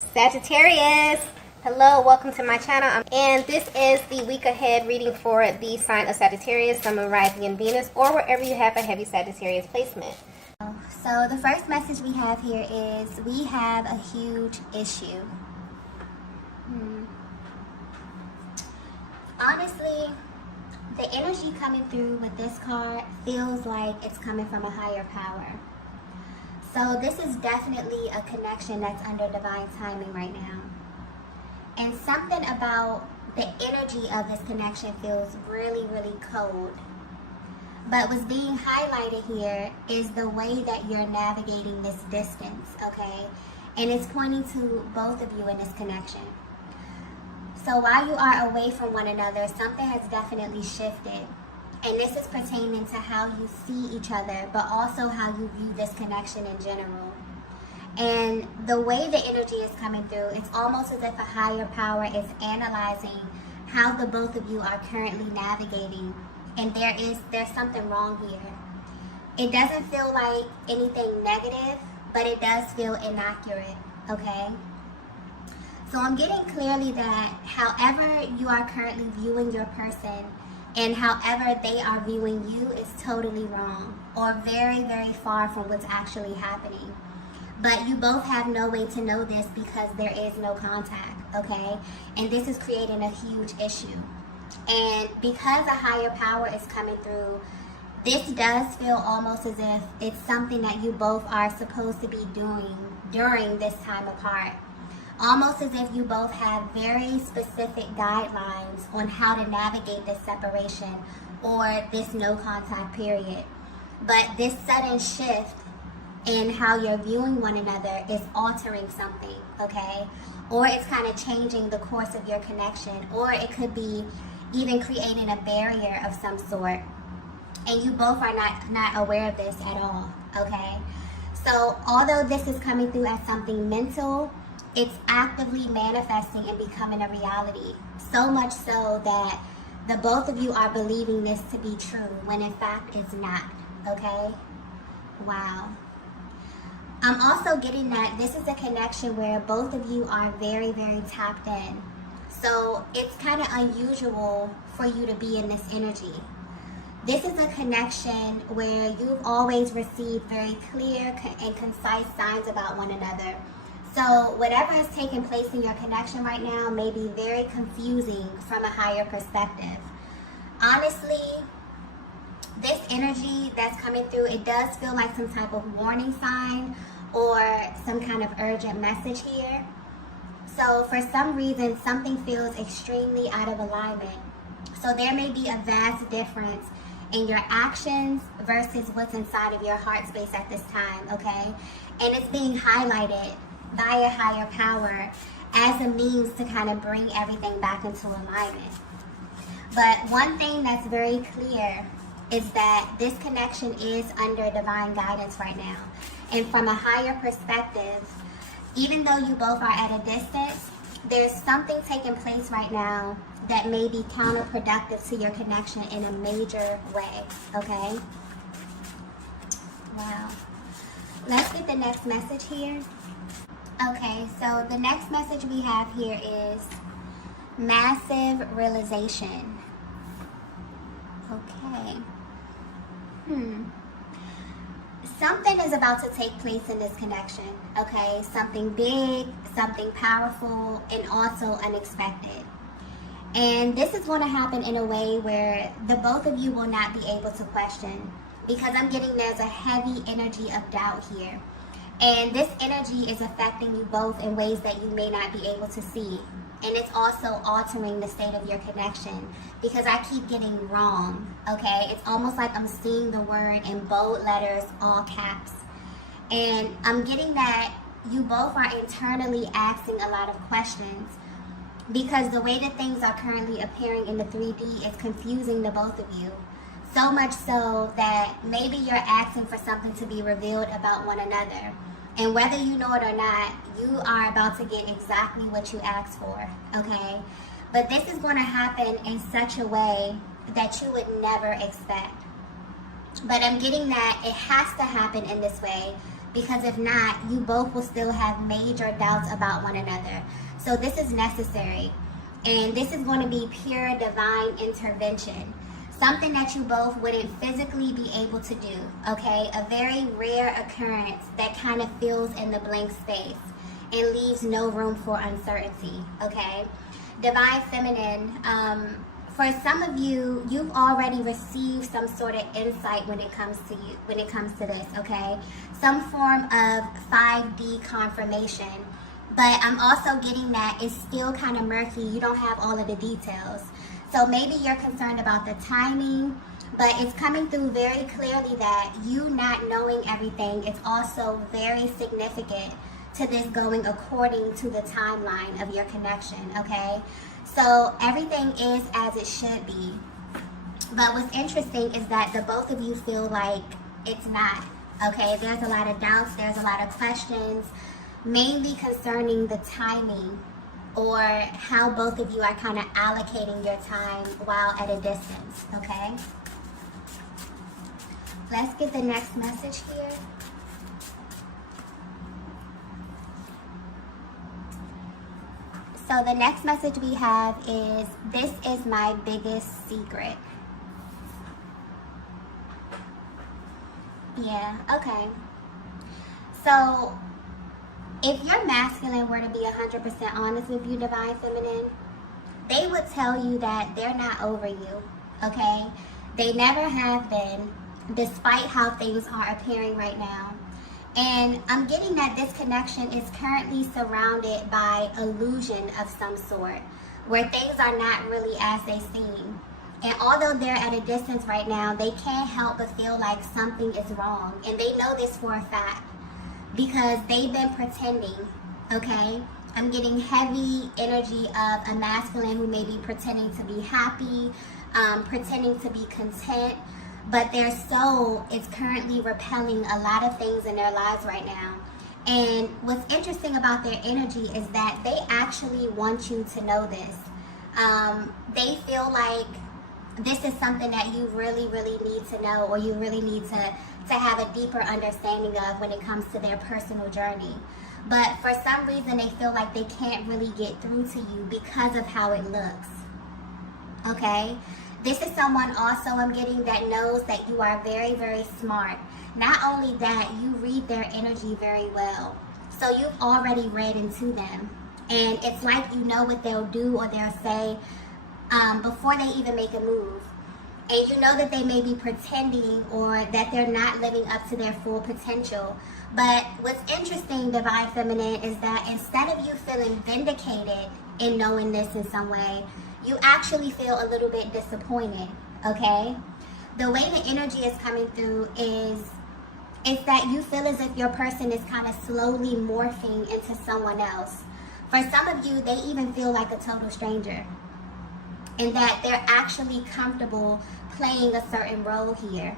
Sagittarius, hello, welcome to my channel, and this is the week ahead reading for the sign of Sagittarius, Sun, Moon, Rising, and Venus, or wherever you have a heavy Sagittarius placement. So the first message we have here is we have a huge issue. Honestly, the energy coming through with this card feels like it's coming from a higher power. So this is definitely a connection that's under divine timing right now. And something about the energy of this connection feels really, really cold. But what's being highlighted here is the way that you're navigating this distance, okay? And it's pointing to both of you in this connection. So while you are away from one another, something has definitely shifted. And this is pertaining to how you see each other, but also how you view this connection in general. And the way the energy is coming through, it's almost as if a higher power is analyzing how the both of you are currently navigating. And there's something wrong here. It doesn't feel like anything negative, but it does feel inaccurate, okay? So I'm getting clearly that however you are currently viewing your person and however they are viewing you is totally wrong or very, very far from what's actually happening. But you both have no way to know this because there is no contact, okay? And this is creating a huge issue. And because a higher power is coming through, this does feel almost as if it's something that you both are supposed to be doing during this time apart. Almost as if you both have very specific guidelines on how to navigate this separation or this no contact period. But this sudden shift in how you're viewing one another is altering something, okay? Or it's kind of changing the course of your connection, or it could be even creating a barrier of some sort. And you both are not aware of this at all, okay? So although this is coming through as something mental, it's actively manifesting and becoming a reality. So much so that the both of you are believing this to be true when in fact it's not, okay? Wow. I'm also getting that this is a connection where both of you are very, very tapped in. So it's kind of unusual for you to be in this energy. This is a connection where you've always received very clear and concise signs about one another. So whatever is taking place in your connection right now may be very confusing from a higher perspective. Honestly, this energy that's coming through, it does feel like some type of warning sign or some kind of urgent message here. So for some reason, something feels extremely out of alignment. So there may be a vast difference in your actions versus what's inside of your heart space at this time, okay? And it's being highlighted by a higher power as a means to kind of bring everything back into alignment. But one thing that's very clear is that this connection is under divine guidance right now. And from a higher perspective, even though you both are at a distance, there's something taking place right now that may be counterproductive to your connection in a major way, okay? Wow. Let's get the next message here. Okay, so the next message we have here is massive realization. Okay. Something is about to take place in this connection, okay? Something big, something powerful, and also unexpected. And this is going to happen in a way where the both of you will not be able to question, because I'm getting there's a heavy energy of doubt here. And this energy is affecting you both in ways that you may not be able to see. And it's also altering the state of your connection because I keep getting wrong, okay? It's almost like I'm seeing the word in bold letters, all caps. And I'm getting that you both are internally asking a lot of questions because the way that things are currently appearing in the 3D is confusing the both of you. So much so that maybe you're asking for something to be revealed about one another. And whether you know it or not, you are about to get exactly what you asked for, okay? But this is going to happen in such a way that you would never expect. But I'm getting that it has to happen in this way because if not, you both will still have major doubts about one another. So this is necessary, and this is going to be pure divine intervention, something that you both wouldn't physically be able to do, okay? A very rare occurrence that kind of fills in the blank space and leaves no room for uncertainty, okay? Divine feminine, for some of you, you've already received some sort of insight when it comes to this, okay? Some form of 5D confirmation, but I'm also getting that it's still kind of murky. You don't have all of the details. So maybe you're concerned about the timing, but it's coming through very clearly that you not knowing everything is also very significant to this going according to the timeline of your connection, okay? So everything is as it should be. But what's interesting is that the both of you feel like it's not, okay? There's a lot of doubts, there's a lot of questions, mainly concerning the timing or how both of you are kind of allocating your time while at a distance, okay? Let's get the next message here. So the next message we have is, this is my biggest secret. Yeah, okay. So if your masculine were to be 100% honest with you, Divine Feminine, they would tell you that they're not over you, okay? They never have been, despite how things are appearing right now. And I'm getting that this connection is currently surrounded by illusion of some sort, where things are not really as they seem. And although they're at a distance right now, they can't help but feel like something is wrong. And they know this for a fact because they've been pretending, okay? I'm getting heavy energy of a masculine who may be pretending to be happy, pretending to be content, but their soul is currently repelling a lot of things in their lives right now. And what's interesting about their energy is that they actually want you to know this. They feel like this is something that you really, really need to know, or you really need to have a deeper understanding of when it comes to their personal journey. But for some reason, they feel like they can't really get through to you because of how it looks, okay? This is someone also I'm getting that knows that you are very, very smart. Not only that, you read their energy very well. So you've already read into them. And it's like you know what they'll do or they'll say before they even make a move. And you know that they may be pretending or that they're not living up to their full potential. But what's interesting, Divine Feminine, is that instead of you feeling vindicated in knowing this in some way, you actually feel a little bit disappointed, okay? The way the energy is coming through is that you feel as if your person is kind of slowly morphing into someone else. For some of you, they even feel like a total stranger, and that they're actually comfortable playing a certain role here,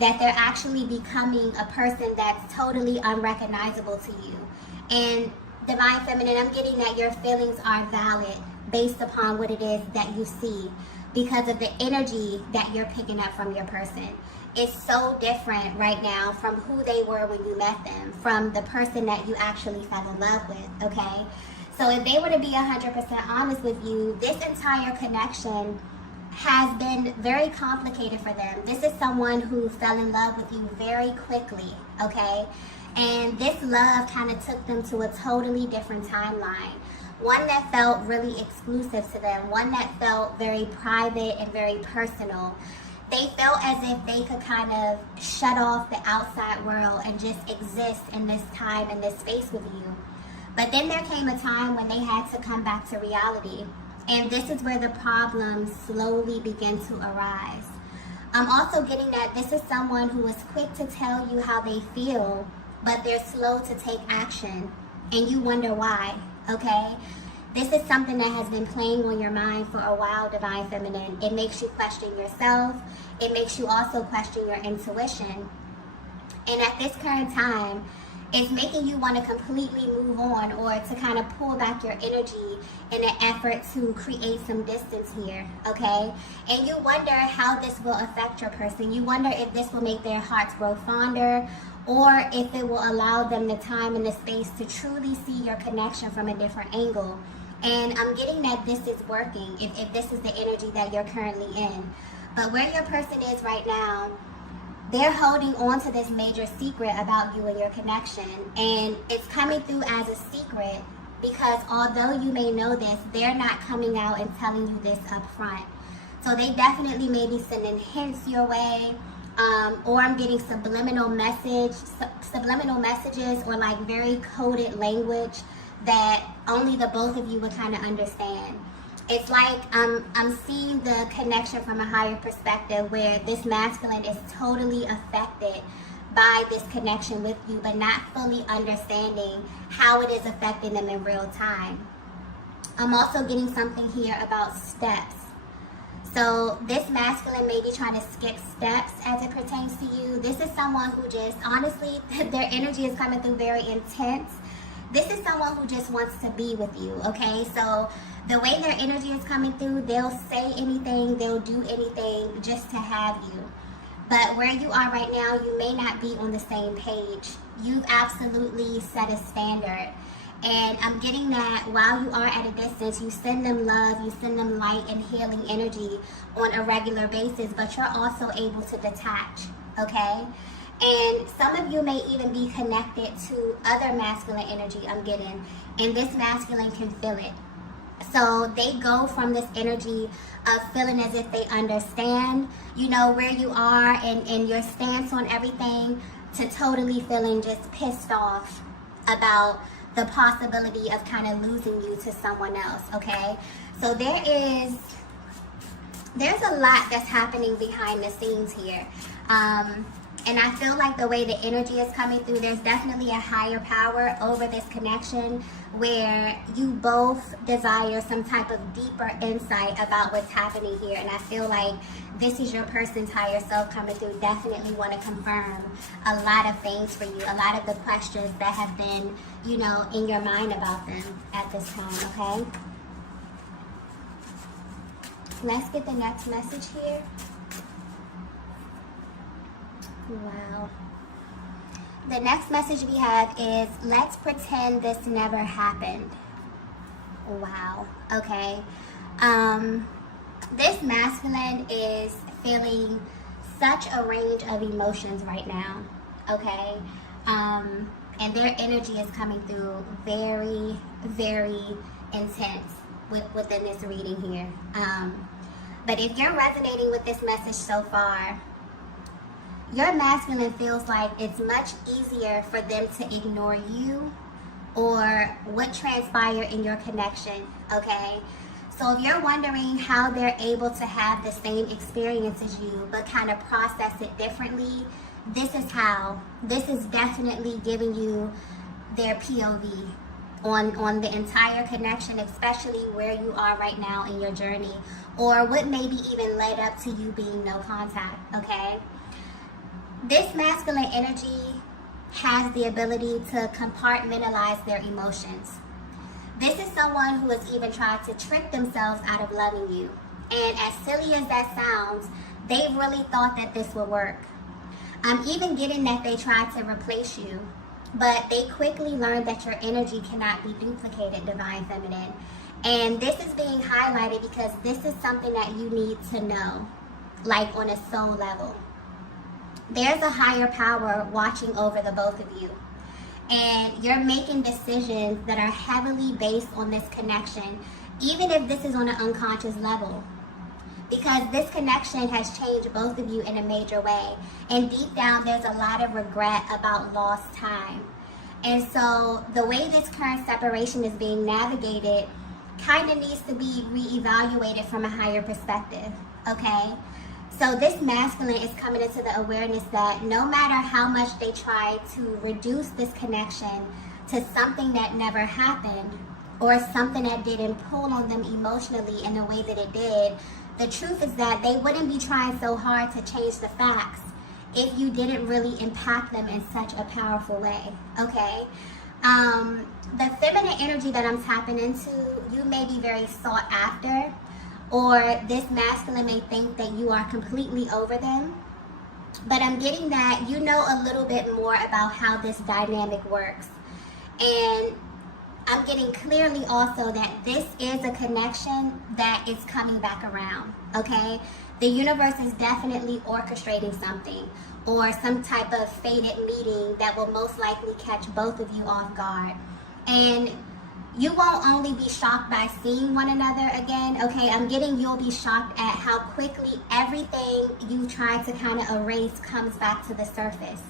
that they're actually becoming a person that's totally unrecognizable to you. And Divine Feminine, I'm getting that your feelings are valid based upon what it is that you see because of the energy that you're picking up from your person. It's so different right now from who they were when you met them, from the person that you actually fell in love with, okay? So if they were to be 100% honest with you, this entire connection has been very complicated for them. This is someone who fell in love with you very quickly, okay? And this love kind of took them to a totally different timeline. One that felt really exclusive to them, one that felt very private and very personal. They felt as if they could kind of shut off the outside world and just exist in this time and this space with you. But then there came a time when they had to come back to reality. And this is where the problems slowly begin to arise. I'm also getting that this is someone who is quick to tell you how they feel, but they're slow to take action. And you wonder why, okay? This is something that has been playing on your mind for a while, Divine Feminine. It makes you question yourself. It makes you also question your intuition. And at this current time, it's making you want to completely move on, or to kind of pull back your energy in an effort to create some distance here, okay? And you wonder how this will affect your person. You wonder if this will make their hearts grow fonder, or if it will allow them the time and the space to truly see your connection from a different angle. And I'm getting that this is working, if this is the energy that you're currently in. But where your person is right now, they're holding on to this major secret about you and your connection. And it's coming through as a secret because although you may know this, they're not coming out and telling you this up front. So they definitely may be sending hints your way, or I'm getting subliminal messages, or like very coded language that only the both of you would kind of understand. It's like I'm seeing the connection from a higher perspective where this masculine is totally affected by this connection with you, but not fully understanding how it is affecting them in real time. I'm also getting something here about steps. So this masculine may be trying to skip steps as it pertains to you. This is someone who just, honestly, their energy is coming through very intense. This is someone who just wants to be with you, okay? So the way their energy is coming through, they'll say anything, they'll do anything just to have you. But where you are right now, you may not be on the same page. You've absolutely set a standard. And I'm getting that while you are at a distance, you send them love, you send them light and healing energy on a regular basis, but you're also able to detach, okay? And some of you may even be connected to other masculine energy I'm getting, and this masculine can feel it. So they go from this energy of feeling as if they understand, you know, where you are and your stance on everything, to totally feeling just pissed off about the possibility of kind of losing you to someone else, okay? So there's a lot that's happening behind the scenes here. And I feel like the way the energy is coming through, there's definitely a higher power over this connection where you both desire some type of deeper insight about what's happening here. And I feel like this is your person's higher self coming through, definitely want to confirm a lot of things for you, a lot of the questions that have been, you know, in your mind about them at this time, okay? Let's get the next message here. Wow. The next message we have is, let's pretend this never happened. Wow. Okay. This masculine is feeling such a range of emotions right now. Okay. And their energy is coming through very, very intense within this reading here. But if you're resonating with this message so far, your masculine feels like it's much easier for them to ignore you or what transpired in your connection, okay? So if you're wondering how they're able to have the same experience as you but kind of process it differently, this is how. This is definitely giving you their POV on the entire connection, especially where you are right now in your journey, or what maybe even led up to you being no contact, okay? This masculine energy has the ability to compartmentalize their emotions. This is someone who has even tried to trick themselves out of loving you. And as silly as that sounds, they really thought that this would work. I'm even getting that they tried to replace you, but they quickly learned that your energy cannot be duplicated, Divine Feminine. And this is being highlighted because this is something that you need to know, like on a soul level. There's a higher power watching over the both of you. And you're making decisions that are heavily based on this connection, even if this is on an unconscious level. Because this connection has changed both of you in a major way. And deep down, there's a lot of regret about lost time. And so the way this current separation is being navigated kind of needs to be reevaluated from a higher perspective, okay? So this masculine is coming into the awareness that no matter how much they try to reduce this connection to something that never happened or something that didn't pull on them emotionally in the way that it did, the truth is that they wouldn't be trying so hard to change the facts if you didn't really impact them in such a powerful way, okay? The feminine energy that I'm tapping into, you may be very sought after, or this masculine may think that you are completely over them. But I'm getting that you know a little bit more about how this dynamic works. And I'm getting clearly also that this is a connection that is coming back around, okay? The universe is definitely orchestrating something, or some type of fated meeting that will most likely catch both of you off guard. And you won't only be shocked by seeing one another again, okay? I'm getting you'll be shocked at how quickly everything you tried to kind of erase comes back to the surface.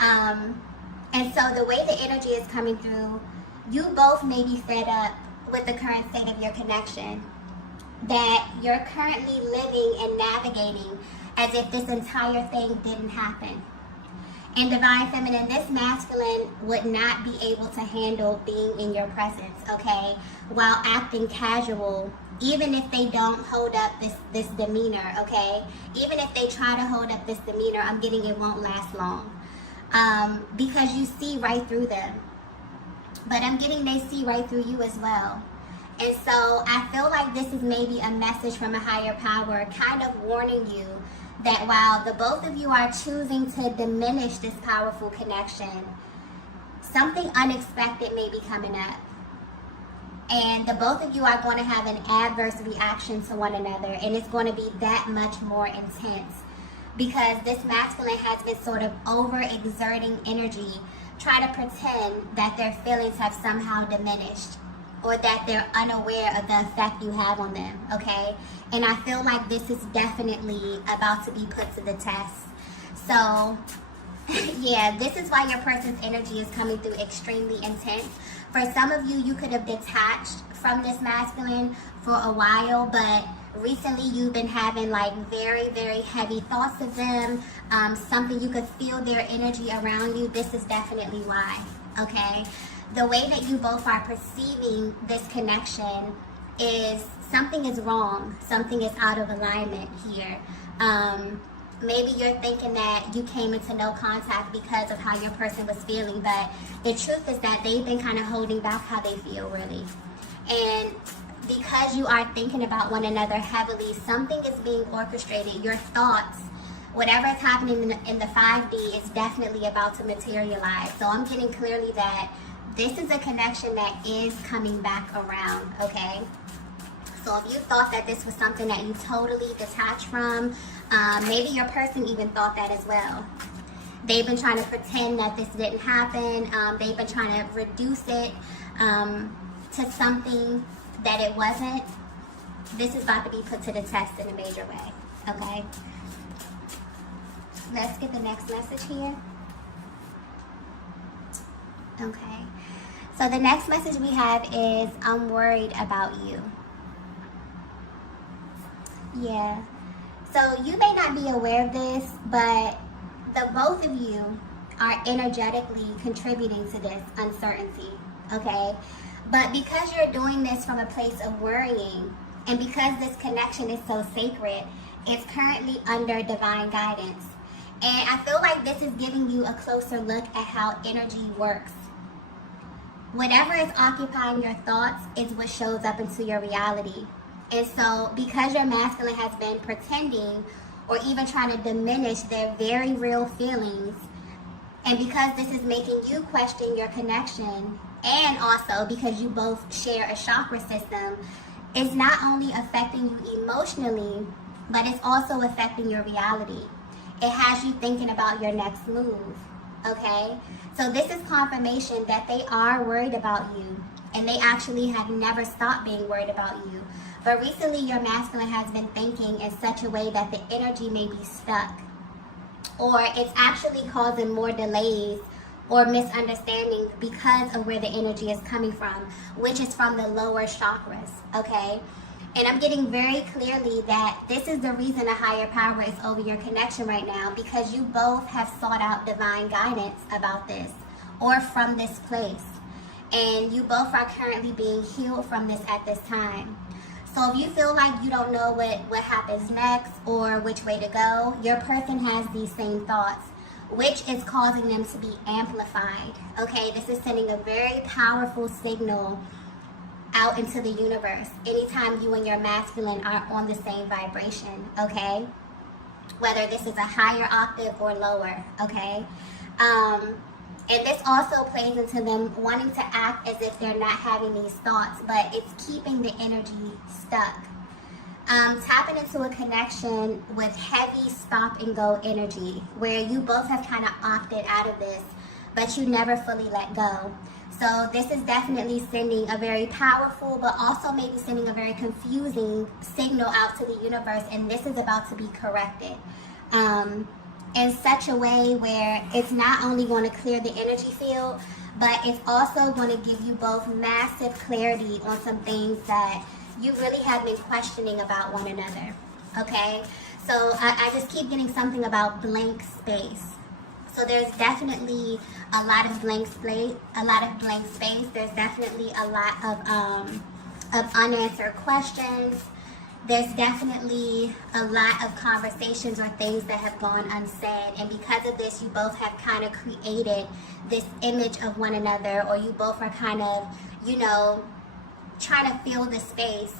And so the way the energy is coming through, you both may be fed up with the current state of your connection, that you're currently living and navigating as if this entire thing didn't happen. And Divine Feminine, this masculine would not be able to handle being in your presence, okay, while acting casual, even if they don't hold up this demeanor, okay? Even if they try to hold up this demeanor, I'm getting it won't last long, because you see right through them. But I'm getting they see right through you as well. And so I feel like this is maybe a message from a higher power kind of warning you that while the both of you are choosing to diminish this powerful connection, something unexpected may be coming up. And the both of you are going to have an adverse reaction to one another, and it's going to be that much more intense because this masculine has been sort of overexerting energy, trying to pretend that their feelings have somehow diminished, or that they're unaware of the effect you have on them, okay? And I feel like this is definitely about to be put to the test. So, yeah, this is why your person's energy is coming through extremely intense. For some of you, you could have detached from this masculine for a while, but recently you've been having like very, very heavy thoughts of them, something you could feel their energy around you. This is definitely why, okay? The way that you both are perceiving this connection is something is wrong. Something is out of alignment here. Maybe you're thinking that you came into no contact because of how your person was feeling, but the truth is that they've been kind of holding back how they feel, really. And because you are thinking about one another heavily, something is being orchestrated. Your thoughts, whatever is happening in the 5D is definitely about to materialize. So I'm getting clearly that this is a connection that is coming back around, okay? So if you thought that this was something that you totally detached from, maybe your person even thought that as well. They've been trying to pretend that this didn't happen. They've been trying to reduce it to something that it wasn't. This is about to be put to the test in a major way, okay? Let's get the next message here. Okay. So the next message we have is, I'm worried about you. Yeah. So you may not be aware of this, but the both of you are energetically contributing to this uncertainty, okay? But because you're doing this from a place of worrying, and because this connection is so sacred, it's currently under divine guidance. And I feel like this is giving you a closer look at how energy works. Whatever is occupying your thoughts is what shows up into your reality. And so because your masculine has been pretending or even trying to diminish their very real feelings, and because this is making you question your connection, and also because you both share a chakra system, it's not only affecting you emotionally, but it's also affecting your reality. It has you thinking about your next move, okay? So this is confirmation that they are worried about you, and they actually have never stopped being worried about you. But recently your masculine has been thinking in such a way that the energy may be stuck, or it's actually causing more delays or misunderstandings because of where the energy is coming from, which is from the lower chakras, okay? And I'm getting very clearly that this is the reason a higher power is over your connection right now, because you both have sought out divine guidance about this or from this place. And you both are currently being healed from this at this time. So if you feel like you don't know what happens next or which way to go, your person has these same thoughts, which is causing them to be amplified. Okay, this is sending a very powerful signal out into the universe anytime you and your masculine are on the same vibration. Okay, whether this is a higher octave or lower. Okay, and this also plays into them wanting to act as if they're not having these thoughts, but it's keeping the energy stuck. Tapping into a connection with heavy stop and go energy, where you both have kind of opted out of this, but you never fully let go. So this is definitely sending a very powerful, but also maybe sending a very confusing signal out to the universe, and this is about to be corrected. In such a way where it's not only going to clear the energy field, but it's also going to give you both massive clarity on some things that you really have been questioning about one another. Okay, so I just keep getting something about blank space. So there's definitely a lot of blank space. There's definitely a lot of unanswered questions. There's definitely a lot of conversations or things that have gone unsaid, and because of this, you both have kind of created this image of one another, or you both are kind of, you know, trying to fill the space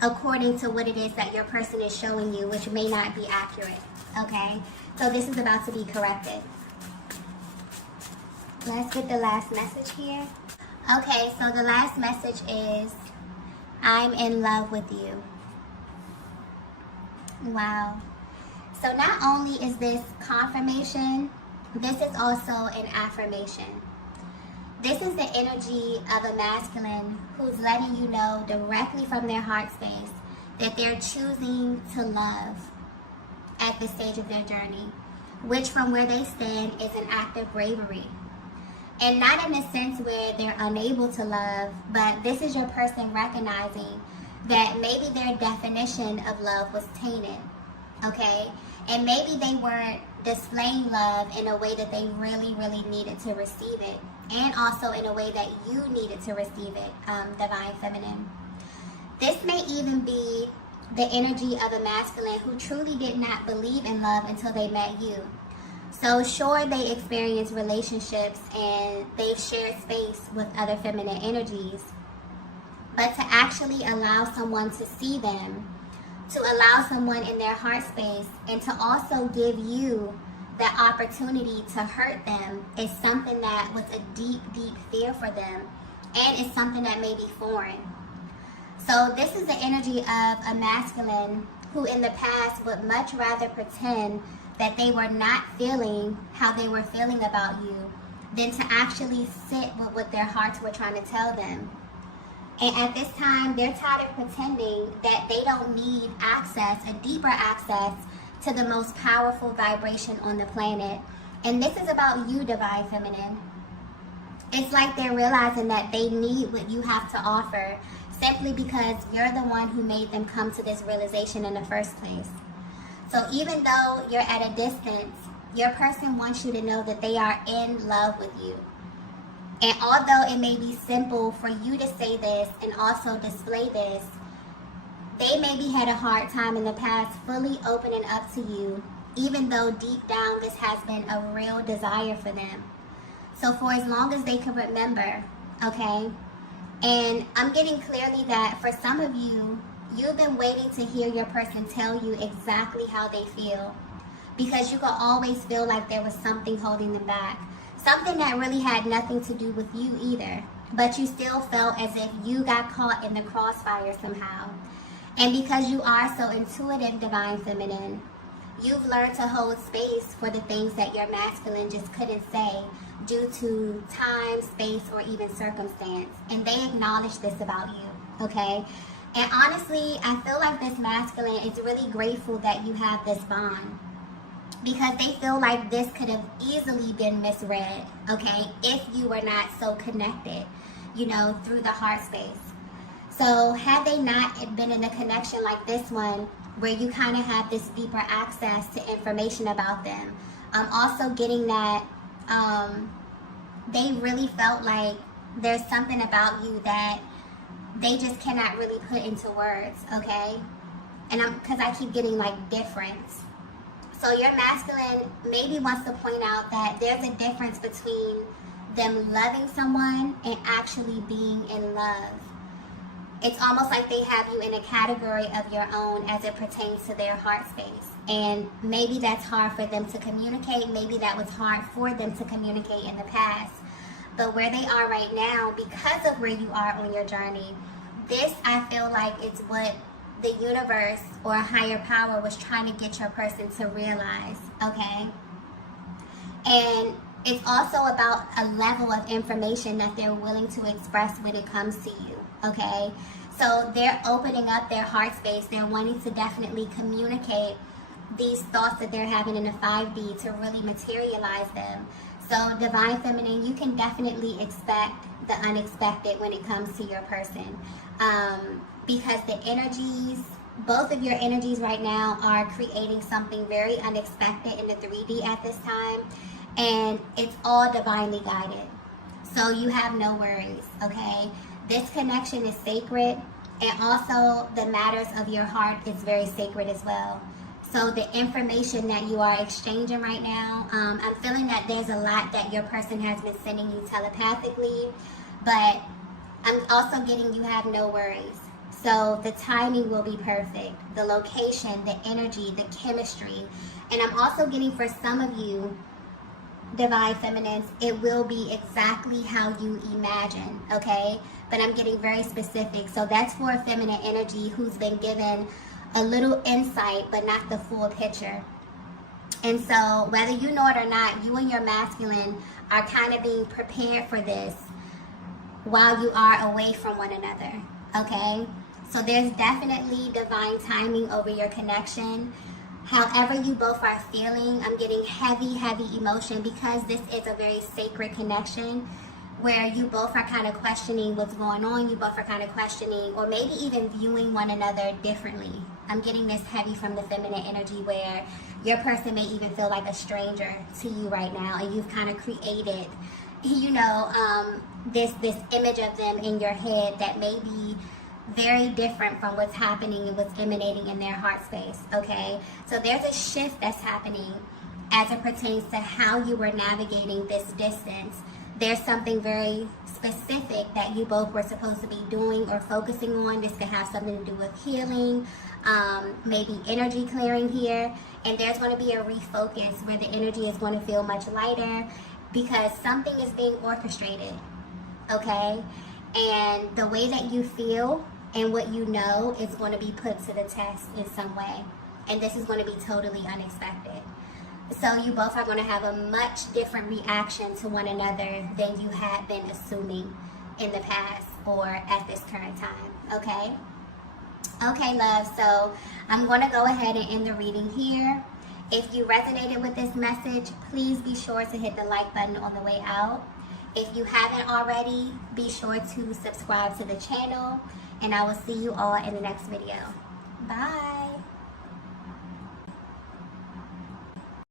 according to what it is that your person is showing you, which may not be accurate. Okay, so this is about to be corrected. Let's get the last message here. Okay, so the last message is, I'm in love with you. Wow. So not only is this confirmation, this is also an affirmation. This is the energy of a masculine who's letting you know directly from their heart space that they're choosing to love at this stage of their journey, which from where they stand is an act of bravery. And not in a sense where they're unable to love, but this is your person recognizing that maybe their definition of love was tainted, okay? And maybe they weren't displaying love in a way that they really, really needed to receive it, and also in a way that you needed to receive it, Divine Feminine. This may even be the energy of a masculine who truly did not believe in love until they met you. So sure, they experience relationships and they've shared space with other feminine energies, but to actually allow someone to see them, to allow someone in their heart space, and to also give you the opportunity to hurt them is something that was a deep, deep fear for them, and it's something that may be foreign. So this is the energy of a masculine who in the past would much rather pretend that they were not feeling how they were feeling about you than to actually sit with what their hearts were trying to tell them. And at this time, they're tired of pretending that they don't need access, a deeper access to the most powerful vibration on the planet. And this is about you, Divine Feminine. It's like they're realizing that they need what you have to offer simply because you're the one who made them come to this realization in the first place. So even though you're at a distance, your person wants you to know that they are in love with you. And although it may be simple for you to say this and also display this, they maybe had a hard time in the past fully opening up to you, even though deep down this has been a real desire for them. So for as long as they can remember, okay? And I'm getting clearly that for some of you, you've been waiting to hear your person tell you exactly how they feel, because you could always feel like there was something holding them back. Something that really had nothing to do with you either, but you still felt as if you got caught in the crossfire somehow. And because you are so intuitive, Divine Feminine, you've learned to hold space for the things that your masculine just couldn't say due to time, space, or even circumstance. And they acknowledge this about you, okay? And honestly, I feel like this masculine is really grateful that you have this bond, because they feel like this could have easily been misread, okay, if you were not so connected, you know, through the heart space. So had they not been in a connection like this one, where you kind of have this deeper access to information about them, also getting that they really felt like there's something about you that they just cannot really put into words, okay? And because I keep getting like difference. So your masculine maybe wants to point out that there's a difference between them loving someone and actually being in love. It's almost like they have you in a category of your own as it pertains to their heart space. And maybe that's hard for them to communicate. Maybe that was hard for them to communicate in the past. But where they are right now, because of where you are on your journey, this, I feel like, it's what the universe or a higher power was trying to get your person to realize, okay? And it's also about a level of information that they're willing to express when it comes to you, okay? So they're opening up their heart space. They're wanting to definitely communicate these thoughts that they're having in the 5D to really materialize them. So Divine Feminine, you can definitely expect the unexpected when it comes to your person. Because the energies, both of your energies right now are creating something very unexpected in the 3D at this time. And it's all divinely guided. So you have no worries, okay? This connection is sacred. And also the matters of your heart is very sacred as well. So the information that you are exchanging right now, I'm feeling that there's a lot that your person has been sending you telepathically, but I'm also getting you have no worries. So the timing will be perfect, the location, the energy, the chemistry. And I'm also getting for some of you, Divine Feminines, it will be exactly how you imagine, okay? But I'm getting very specific. So that's for a feminine energy who's been given a little insight, but not the full picture. And so whether you know it or not, you and your masculine are kind of being prepared for this while you are away from one another, okay? So there's definitely divine timing over your connection. However you both are feeling, I'm getting heavy, heavy emotion because this is a very sacred connection where you both are kind of questioning what's going on. You both are kind of questioning or maybe even viewing one another differently. I'm getting this heavy from the feminine energy where your person may even feel like a stranger to you right now, and you've kind of created, you know, this image of them in your head that may be very different from what's happening and what's emanating in their heart space, okay? So there's a shift that's happening as it pertains to how you were navigating this distance. There's something very specific that you both were supposed to be doing or focusing on. This could have something to do with healing, maybe energy clearing here. And there's going to be a refocus where the energy is going to feel much lighter because something is being orchestrated, okay? And the way that you feel and what you know is going to be put to the test in some way. And this is going to be totally unexpected. So you both are going to have a much different reaction to one another than you had been assuming in the past or at this current time, okay? Okay, love, so I'm going to go ahead and end the reading here. If you resonated with this message, please be sure to hit the like button on the way out. If you haven't already, be sure to subscribe to the channel, and I will see you all in the next video. Bye.